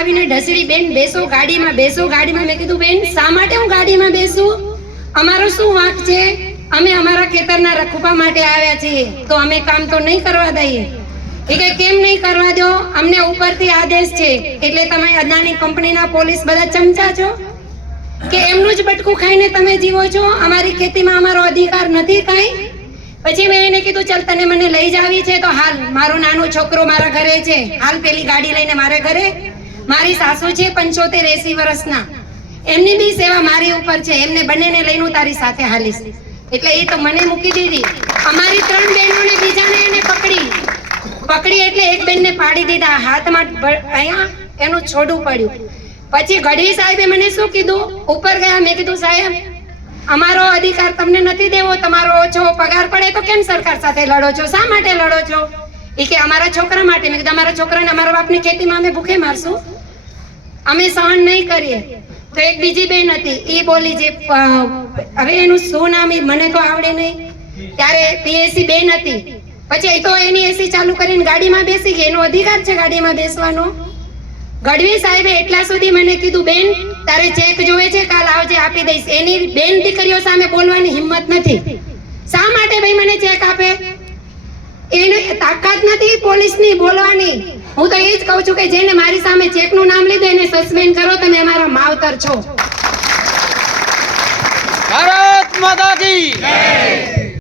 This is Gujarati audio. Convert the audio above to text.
આવીને ઢસડી, બેન બેસો ગાડીમાં, બેસો ગાડીમાં. મેં કીધું બેન શા માટે હું ગાડીમાં બેસું? અમારો શું વાંક છે? અમે અમારા ખેતરના રખુપા માટે આવ્યા છીએ, તો અમે કામ તો નહીં કરવા દઈએ. એ કે કેમ નહીં કરવા દો? અમને ઉપરથી આદેશ છે. એટલે તમે અદાણી કંપનીના પોલીસ બધા ચમચા છો કે એમનું જ બટકું ખાઈને તમે જીવો છો? અમારી ખેતીમાં અમારો અધિકાર નથી કાંઈ? પછી મેં એને કીધું ચાલ તને મને લઈ જાવી છે તો હાલ, મારો નાનો છોકરો મારા ઘરે છે, હાલ પેલી ગાડી લઈને મારા ઘરે. મારી સાસુ છે 75-80 વર્ષના, એમની બી સેવા મારી ઉપર છે, એમને બંનેને લઈને હું તારી સાથે હાલીશ. એટલે એ તો મને મૂકી દીધી. અમારી 3 બહેનોને બીજાને એને પકડી એટલે એક બેનને પાડી દીધા હાથમાં, અહીંયા એનું છોડું પડ્યું. પછી ગઢવી સાહેબે મને શું કીધું? ઉપર ગયા. મેં કીધું સાહેબ અમારો અધિકાર તમને નથી દેવો, તમારો ઓછો પગાર પડે તો કેમ સરકાર સાથે લડો છો? શા માટે લડો છો? એ કે અમારા છોકરા માટે. મેં કીધું અમારા છોકરાને અમારા બાપની ખેતીમાં અમે ભૂખે મારશું? અમે સહન નહીં કરીએ. તો એક બીજી બેન હતી, એ બોલી, જે હવે એનું શું નામ મને તો આવડે નહીં, ત્યારે પીએસસી બેન હતી. પછી એ તો એની એસી ચાલુ કરીને ગાડીમાં બેસી ગઈ, એનો અધિકાર છે ગાડીમાં બેસવાનો. ગઢવી સાહેબે એટલા સુધી મને કીધું બેન તારે ચેક જોવે છે, કાલ આવજે આપી દઈશ. એની બેન દીકરીઓ સામે બોલવાની હિંમત નથી. શા માટે ભાઈ મને ચેક આપે? એની તાકાત નથી પોલીસની બોલવાની. હું તો એ જ કહું છું કે જેને મારી સામે ચેકનું નામ લીધું એને સસ્પેન્ડ કરો, તમે અમારા માવતર છો. ભારત માતા કી જય.